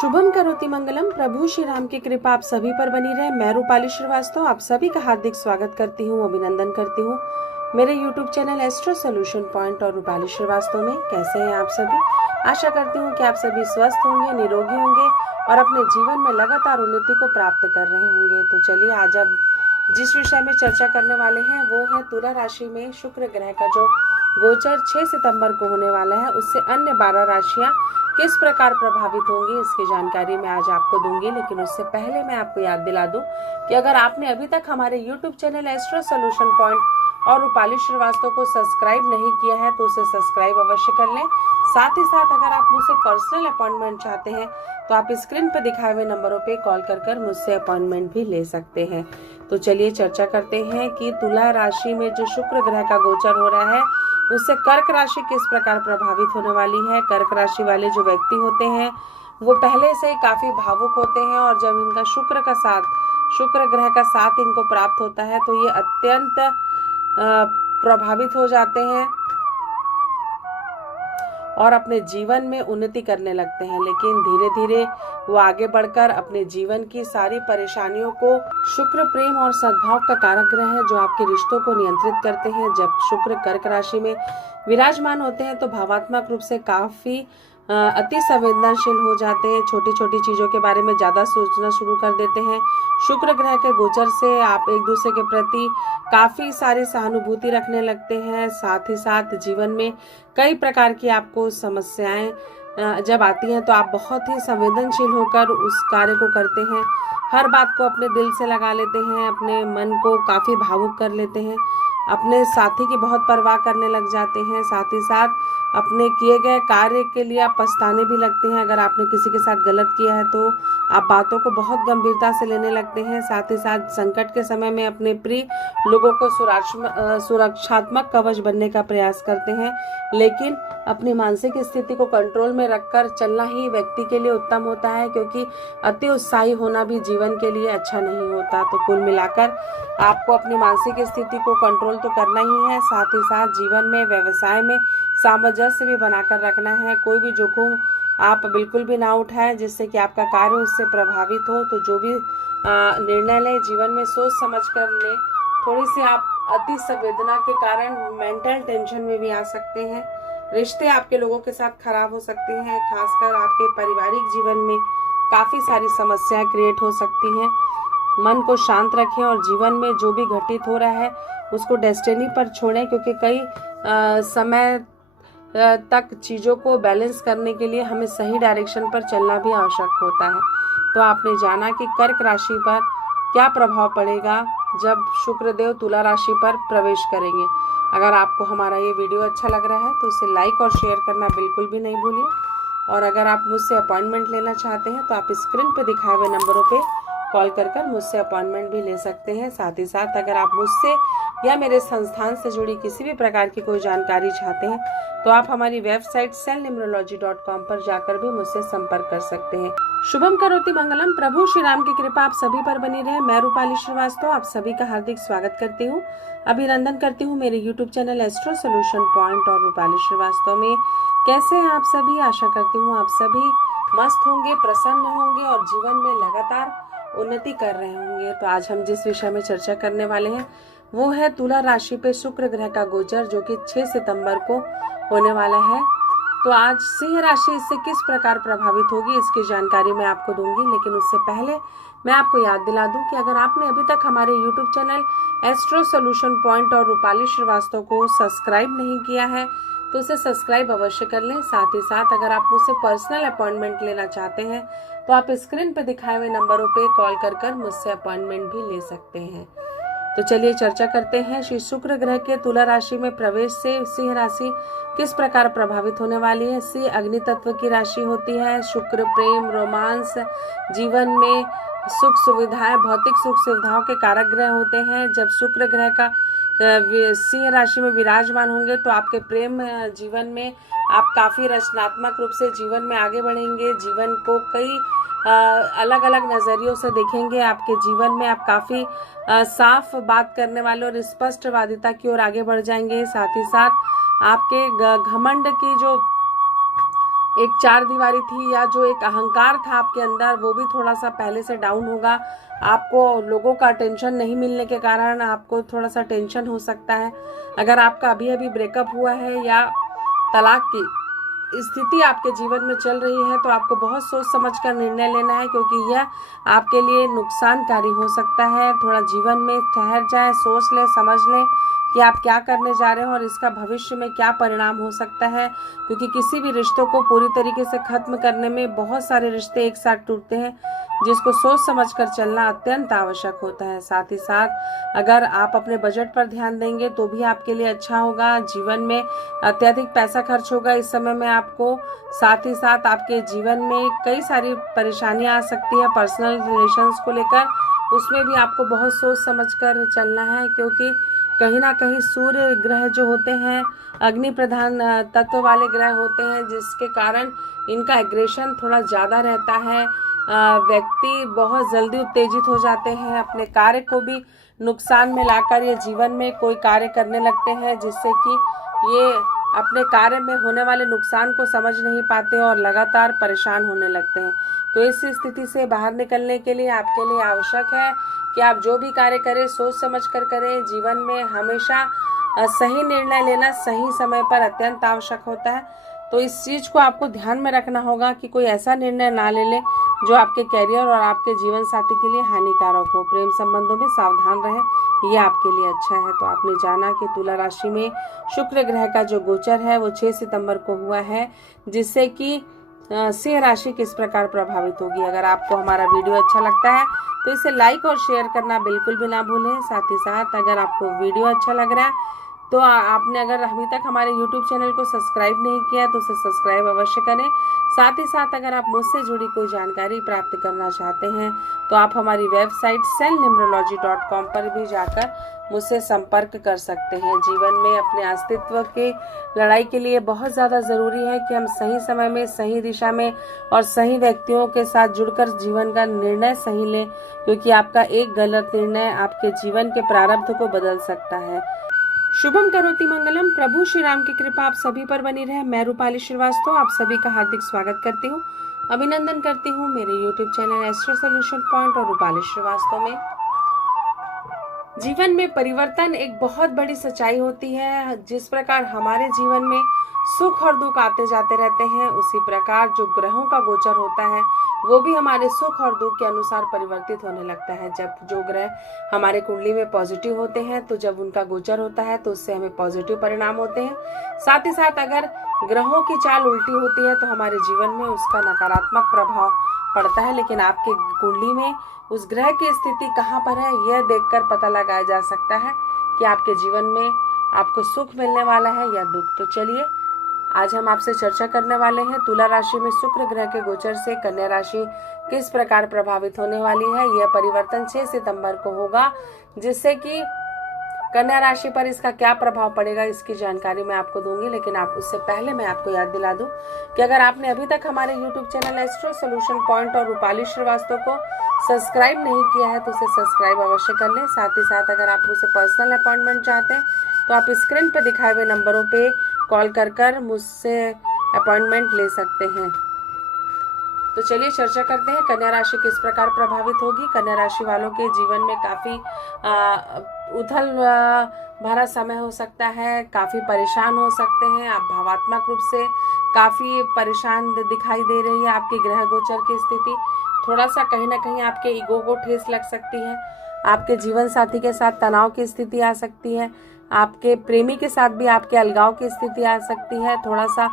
शुभम करोति मंगलम। प्रभु श्री राम की कृपा आप सभी पर बनी रहे। मैं रूपाली श्रीवास्तव आप सभी का हार्दिक स्वागत करती हूँ, अभिनंदन करती हूँ मेरे YouTube channel astro solution point और रूपाली श्रीवास्तव में। कैसे हैं आप सभी? आशा करती हूँ कि आप सभी स्वस्थ होंगे, निरोगी होंगे और अपने जीवन में लगातार उन्नति को प्राप्त कर रहे होंगे। तो चलिए, आज अब जिस विषय में चर्चा करने वाले हैं वो है तुला राशि में शुक्र ग्रह का जो गोचर 6 सितंबर को होने वाला है, उससे अन्य 12 राशियां किस प्रकार प्रभावित होंगी, इसकी जानकारी मैं आज आपको दूंगी। लेकिन उससे पहले मैं आपको याद दिला दूं कि अगर आपने अभी तक हमारे YouTube channel astro solution point और रूपाली श्रीवास्तव को सब्सक्राइब नहीं किया है तो उसे सब्सक्राइब अवश्य कर लें। साथ ही साथ अगर आप मुझसे पर्सनल अपॉइंटमेंट चाहते हैं तो आप स्क्रीन पर दिखाए हुए नंबरों पे कॉल कर मुझसे अपॉइंटमेंट भी ले सकते हैं। तो चलिए चर्चा करते हैं कि तुला राशि में जो शुक्र ग्रह का गोचर हो रहा है उससे कर्क राशि किस प्रकार प्रभावित होने वाली है। कर्क राशि वाले जो व्यक्ति होते हैं वो पहले से ही काफी भावुक होते हैं और जब इनका शुक्र ग्रह का साथ इनको प्राप्त होता है तो ये अत्यंत प्रभावित हो जाते हैं और अपने जीवन में उन्नति करने लगते हैं। लेकिन धीरे धीरे वो आगे बढ़कर अपने जीवन की सारी परेशानियों को, शुक्र प्रेम और सद्भाव का कारक ग्रह है जो आपके रिश्तों को नियंत्रित करते हैं। जब शुक्र कर्क राशि में विराजमान होते हैं तो भावात्मक रूप से काफी अति संवेदनशील हो जाते हैं। छोटी छोटी चीजों के बारे में ज्यादा सोचना शुरू कर देते हैं। शुक्र ग्रह के गोचर से आप एक दूसरे के प्रति काफी सारी सहानुभूति रखने लगते हैं। साथ ही साथ जीवन में कई प्रकार की आपको समस्याएं जब आती हैं तो आप बहुत ही संवेदनशील होकर उस कार्य को करते हैं। हर बात को अपने दिल से लगा लेते हैं, अपने मन को काफी भावुक कर लेते हैं, अपने साथी की बहुत परवाह करने लग जाते हैं। साथ ही साथ अपने किए गए कार्य के लिए आप पछताने भी लगते हैं। अगर आपने किसी के साथ गलत किया है तो आप बातों को बहुत गंभीरता से लेने लगते हैं। साथ ही साथ संकट के समय में अपने प्रिय लोगों को सुरक्षात्मक कवच बनने का प्रयास करते हैं। लेकिन अपनी मानसिक स्थिति को कंट्रोल में रखकर चलना ही व्यक्ति के लिए उत्तम होता है, क्योंकि अति उत्साही होना भी जीवन के लिए अच्छा नहीं होता। तो कुल मिलाकर आपको अपनी मानसिक स्थिति को कंट्रोल तो करना ही है, साथ ही साथ जीवन में, व्यवसाय में सामंजस्य भी बनाकर रखना है। कोई भी जोखिम आप बिल्कुल भी ना उठाएं जिससे कि आपका कार्य उससे प्रभावित हो। तो जो भी निर्णय लें जीवन में सोच समझ कर लें। थोड़ी सी आप अति संवेदना के कारण मेंटल टेंशन में भी आ सकते हैं। रिश्ते आपके लोगों के साथ खराब हो सकते हैं। खासकर आपके पारिवारिक जीवन में काफी सारी समस्याएं क्रिएट हो सकती हैं। मन को शांत रखें और जीवन में जो भी घटित हो रहा है उसको डेस्टिनी पर छोड़ें, क्योंकि कई समय तक चीज़ों को बैलेंस करने के लिए हमें सही डायरेक्शन पर चलना भी आवश्यक होता है। तो आपने जाना कि कर्क राशि पर क्या प्रभाव पड़ेगा जब शुक्रदेव तुला राशि पर प्रवेश करेंगे। अगर आपको हमारा ये वीडियो अच्छा लग रहा है तो इसे लाइक और शेयर करना बिल्कुल भी नहीं भूलिए। और अगर आप मुझसे अपॉइंटमेंट लेना चाहते हैं तो आप स्क्रीन पर दिखाए हुए नंबरों पर कॉल कर मुझसे अपॉइंटमेंट भी ले सकते हैं। साथ ही साथ अगर आप मुझसे या मेरे संस्थान से जुड़ी किसी भी प्रकार की कोई जानकारी चाहते हैं तो आप हमारी वेबसाइट cellnumerology.com पर जाकर भी मुझसे संपर्क कर सकते हैं। शुभम करोति मंगलम। प्रभु श्री राम की कृपा आप सभी पर बनी रहे। मैं रूपाली श्रीवास्तव आप सभी का हार्दिक स्वागत करती हूँ, अभिनंदन करती हूँ मेरे YouTube channel astro solution point और रूपाली श्रीवास्तव में। कैसे हैं आप सभी? आशा करती हूँ आप सभी मस्त होंगे, प्रसन्न होंगे और जीवन में लगातार उन्नति कर रहे होंगे। तो आज हम जिस विषय में चर्चा करने वाले हैं वो है तुला राशि पे शुक्र ग्रह का गोचर जो कि 6 सितंबर को होने वाला है। तो आज सिंह राशि इससे किस प्रकार प्रभावित होगी इसकी जानकारी मैं आपको दूंगी। लेकिन उससे पहले मैं आपको याद दिला दूं कि अगर आपने अभी तक हमारे YouTube channel astro solution point और रूपाली श्रीवास्तव को सब्सक्राइब नहीं किया है तो उसे सब्सक्राइब अवश्य कर लें। साथ ही साथ अगर आप मुझसे पर्सनल अपॉइंटमेंट लेना चाहते हैं तो आप स्क्रीन पर दिखाए हुए नंबरों पे कॉल कर मुझसे अपॉइंटमेंट भी ले सकते हैं। तो चलिए चर्चा करते हैं श्री शुक्र ग्रह के तुला राशि में प्रवेश से सिंह राशि किस प्रकार प्रभावित होने वाली है। सिंह अग्नि तत्व की राशि होती है। शुक्र प्रेम, रोमांस, जीवन में सुख सुविधाएं, भौतिक सुख सुविधाओं के कारक ग्रह होते हैं। जब शुक्र ग्रह का सिंह राशि में विराजमान होंगे तो आपके प्रेम जीवन में आप काफी रचनात्मक रूप से जीवन में आगे बढ़ेंगे। जीवन को कई अलग अलग नजरियों से देखेंगे। आपके जीवन में आप काफी साफ बात करने वाले और स्पष्टवादिता की ओर आगे बढ़ जाएंगे। साथ ही साथ आपके घमंड की जो एक चार दीवारी थी या जो एक अहंकार था आपके अंदर, वो भी थोड़ा सा पहले से डाउन होगा। आपको लोगों का अटेंशन नहीं मिलने के कारण आपको थोड़ा सा टेंशन हो सकता है। अगर आपका अभी अभी ब्रेकअप हुआ है या तलाक की स्थिति आपके जीवन में चल रही है, तो आपको बहुत सोच समझ कर निर्णय लेना है, क्योंकि यह आपके लिए नुकसानकारी हो सकता है। थोड़ा जीवन में ठहर जाए, सोच लें, समझ लें कि आप क्या करने जा रहे हो और इसका भविष्य में क्या परिणाम हो सकता है, क्योंकि किसी भी रिश्तों को पूरी तरीके से खत्म करने में बहुत सारे रिश्ते एक साथ टूटते हैं, जिसको सोच समझकर चलना अत्यंत आवश्यक होता है। साथ ही साथ अगर आप अपने बजट पर ध्यान देंगे तो भी आपके लिए अच्छा होगा। जीवन में अत्यधिक पैसा खर्च होगा इस समय में आपको। साथ ही साथ आपके जीवन में कई सारी परेशानियां आ सकती है पर्सनल रिलेशंस को लेकर, उसमें भी आपको बहुत सोच समझकर चलना है, क्योंकि कहीं ना कहीं सूर्य ग्रह जो होते हैं अग्नि प्रधान तत्व वाले ग्रह होते हैं, जिसके कारण इनका एग्रेशन थोड़ा ज़्यादा रहता है। व्यक्ति बहुत जल्दी उत्तेजित हो जाते हैं, अपने कार्य को भी नुकसान में लाकर ये जीवन में कोई कार्य करने लगते हैं, जिससे कि ये अपने कार्य में होने वाले नुकसान को समझ नहीं पाते और लगातार परेशान होने लगते हैं। तो इस स्थिति से बाहर निकलने के लिए आपके लिए आवश्यक है कि आप जो भी कार्य करें सोच समझ कर करें। जीवन में हमेशा सही निर्णय लेना सही समय पर अत्यंत आवश्यक होता है। तो इस चीज़ को आपको ध्यान में रखना होगा कि कोई ऐसा निर्णय ना ले ले जो आपके करियर और आपके जीवन साथी के लिए हानिकारक हो। प्रेम संबंधों में सावधान रहें, ये आपके लिए अच्छा है। तो आपने जाना कि तुला राशि में शुक्र ग्रह का जो गोचर है वो 6 सितंबर को हुआ है, जिससे कि सिंह राशि किस प्रकार प्रभावित होगी। अगर आपको हमारा वीडियो अच्छा लगता है तो इसे लाइक और शेयर करना बिल्कुल भी ना भूलें। साथ ही साथ अगर आपको वीडियो अच्छा लग रहा है तो आपने अगर अभी तक हमारे YouTube चैनल को सब्सक्राइब नहीं किया तो उसे सब्सक्राइब अवश्य करें। साथ ही साथ अगर आप मुझसे जुड़ी कोई जानकारी प्राप्त करना चाहते हैं तो आप हमारी वेबसाइट selnumerology.com पर भी जाकर मुझसे संपर्क कर सकते हैं। जीवन में अपने अस्तित्व की लड़ाई के लिए बहुत ज़्यादा ज़रूरी है कि हम सही समय में, सही दिशा में और सही व्यक्तियों के साथ जुड़कर जीवन का निर्णय सही लें, क्योंकि आपका एक गलत निर्णय आपके जीवन के प्रारब्ध को बदल सकता है। शुभम करोति मंगलम। प्रभु श्री राम की कृपा आप सभी पर बनी रहे। मैं रूपाली श्रीवास्तव आप सभी का हार्दिक स्वागत करती हूँ, अभिनंदन करती हूँ मेरे YouTube channel astro solution point और रूपाली श्रीवास्तव में। जीवन में परिवर्तन एक बहुत बड़ी सच्चाई होती है। जिस प्रकार हमारे जीवन में सुख और दुख आते जाते रहते हैं, उसी प्रकार जो ग्रहों का गोचर होता है वो भी हमारे सुख और दुख के अनुसार परिवर्तित होने लगता है। जब जो ग्रह हमारे कुंडली में पॉजिटिव होते हैं तो जब उनका गोचर होता है तो उससे हमें पॉजिटिव परिणाम होते हैं। साथ ही साथ अगर ग्रहों की चाल उल्टी होती है तो हमारे जीवन में उसका नकारात्मक प्रभाव पड़ता है। लेकिन आपके कुंडली में उस ग्रह की स्थिति कहाँ पर है यह देखकर पता लगाया जा सकता है कि आपके जीवन में आपको सुख मिलने वाला है या दुख। तो चलिए आज हम आपसे चर्चा करने वाले हैं तुला राशि में शुक्र ग्रह के गोचर से कन्या राशि किस प्रकार प्रभावित होने वाली है। यह परिवर्तन 6 सितंबर को होगा, जिससे कि कन्या राशि पर इसका क्या प्रभाव पड़ेगा इसकी जानकारी मैं आपको दूंगी। लेकिन आप उससे पहले मैं आपको याद दिला दूं कि अगर आपने अभी तक हमारे YouTube channel astro solution point और रूपाली श्रीवास्तव को सब्सक्राइब नहीं किया है तो उसे सब्सक्राइब अवश्य कर लें। साथ ही साथ अगर आप मुझसे पर्सनल अपॉइंटमेंट चाहते हैं तो आप स्क्रीन पर दिखाए हुए नंबरों पे कॉल कर मुझसे अपॉइंटमेंट ले सकते हैं। तो चलिए चर्चा करते हैं कन्या राशि किस प्रकार प्रभावित होगी। कन्या राशि वालों के जीवन में काफी उथल भरा समय हो सकता है, काफी परेशान हो सकते हैं। आप भावात्मक रूप से काफी परेशान दिखाई दे रही है। आपकी ग्रह गोचर की स्थिति थोड़ा सा कहीं ना कहीं आपके ईगो को ठेस लग सकती है। आपके जीवन साथी के साथ तनाव की स्थिति आ सकती है। आपके प्रेमी के साथ भी आपके अलगाव की स्थिति आ सकती है। थोड़ा सा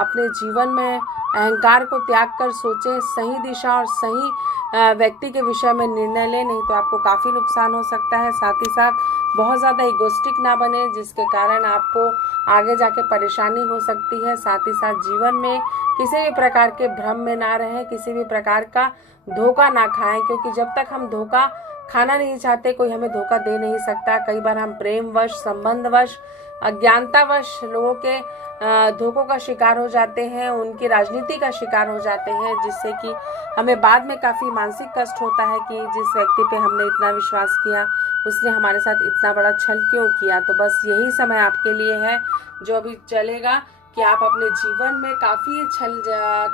अपने जीवन में अहंकार को त्याग कर सोचें, सही दिशा और सही व्यक्ति के विषय में निर्णय लें, नहीं तो आपको काफ़ी नुकसान हो सकता है। साथ ही साथ बहुत ज़्यादा इगोस्टिक ना बने, जिसके कारण आपको आगे जाके परेशानी हो सकती है। साथ ही साथ जीवन में किसी भी प्रकार के भ्रम में ना रहें, किसी भी प्रकार का धोखा ना खाएं, क्योंकि जब तक हम धोखा खाना नहीं चाहते कोई हमें धोखा दे नहीं सकता। कई बार हम प्रेमवश, संबंधवश, अज्ञानतावश लोगों के धोखों का शिकार हो जाते हैं, उनकी राजनीति का शिकार हो जाते हैं, जिससे कि हमें बाद में काफ़ी मानसिक कष्ट होता है कि जिस व्यक्ति पे हमने इतना विश्वास किया उसने हमारे साथ इतना बड़ा छल क्यों किया। तो बस यही समय आपके लिए है जो अभी चलेगा कि आप अपने जीवन में काफ़ी छल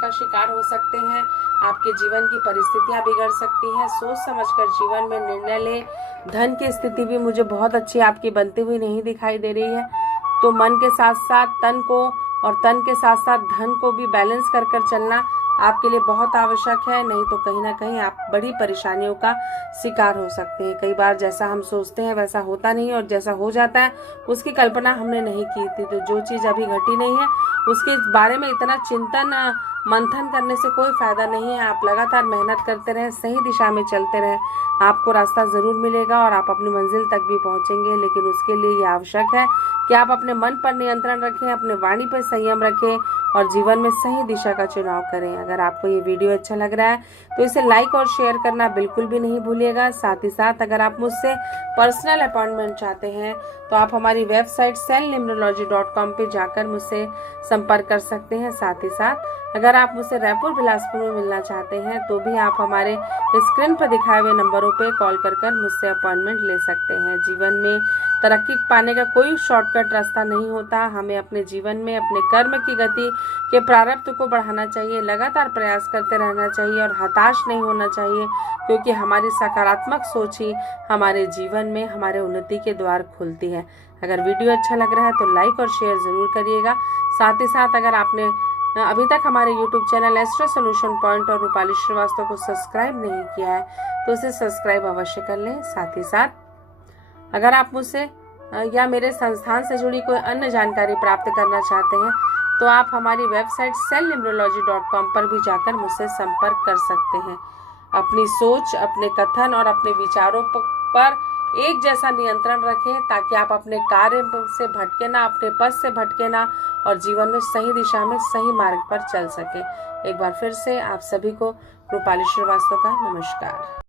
का शिकार हो सकते हैं। आपके जीवन की परिस्थितियां बिगड़ सकती हैं। सोच समझकर जीवन में निर्णय लें। धन की स्थिति भी मुझे बहुत अच्छी आपकी बनती हुई नहीं दिखाई दे रही है। तो मन के साथ साथ तन को और तन के साथ साथ धन को भी बैलेंस कर कर चलना आपके लिए बहुत आवश्यक है। नहीं तो कहीं ना कहीं आप बड़ी परेशानियों का शिकार हो सकते हैं। कई बार जैसा हम सोचते हैं वैसा होता नहीं है, और जैसा हो जाता है उसकी कल्पना हमने नहीं की थी। तो जो चीज़ अभी घटी नहीं है उसके बारे में इतना चिंतन मंथन करने से कोई फायदा नहीं है। आप लगातार मेहनत करते रहें, सही दिशा में चलते रहें, आपको रास्ता ज़रूर मिलेगा और आप अपनी मंजिल तक भी पहुंचेंगे। लेकिन उसके लिए ये आवश्यक है कि आप अपने मन पर नियंत्रण रखें, अपने वाणी पर संयम रखें और जीवन में सही दिशा का चुनाव करें। अगर आपको ये वीडियो अच्छा लग रहा है तो इसे लाइक और शेयर करना बिल्कुल भी नहीं भूलिएगा। साथ ही साथ अगर आप मुझसे पर्सनल अपॉइंटमेंट चाहते हैं तो आप हमारी वेबसाइट cellnumerology.com पे जाकर मुझसे संपर्क कर सकते हैं। साथ ही साथ अगर आप मुझसे रायपुर बिलासपुर में मिलना चाहते हैं तो भी आप हमारे स्क्रीन पर दिखाए हुए नंबरों पे कॉल कर मुझसे अपॉइंटमेंट ले सकते हैं। जीवन में तरक्की पाने का कोई शॉर्टकट रास्ता नहीं होता। हमें अपने जीवन में अपने कर्म की गति के प्रारब्ध को बढ़ाना चाहिए, लगातार प्रयास करते रहना चाहिए और हताश नहीं होना चाहिए, क्योंकि हमारी सकारात्मक सोच ही हमारे जीवन में हमारे उन्नति के द्वार खोलती है। अगर वीडियो अच्छा लग रहा है तो लाइक और शेयर ज़रूर करिएगा। साथ ही साथ अगर आपने अभी तक हमारे YouTube channel astro solution point और रूपाली श्रीवास्तव को सब्सक्राइब नहीं किया है तो उसे सब्सक्राइब अवश्य कर लें। साथ ही साथ अगर आप मुझसे या मेरे संस्थान से जुड़ी कोई अन्य जानकारी प्राप्त करना चाहते हैं तो आप हमारी वेबसाइट cellnumerology.com पर भी जाकर मुझसे संपर्क कर सकते हैं। अपनी सोच, अपने कथन और अपने विचारों पर एक जैसा नियंत्रण रखें ताकि आप अपने कार्य से भटके ना, अपने पथ से भटके ना और जीवन में सही दिशा में सही मार्ग पर चल सके। एक बार फिर से आप सभी को रूपाली श्रीवास्तव का नमस्कार।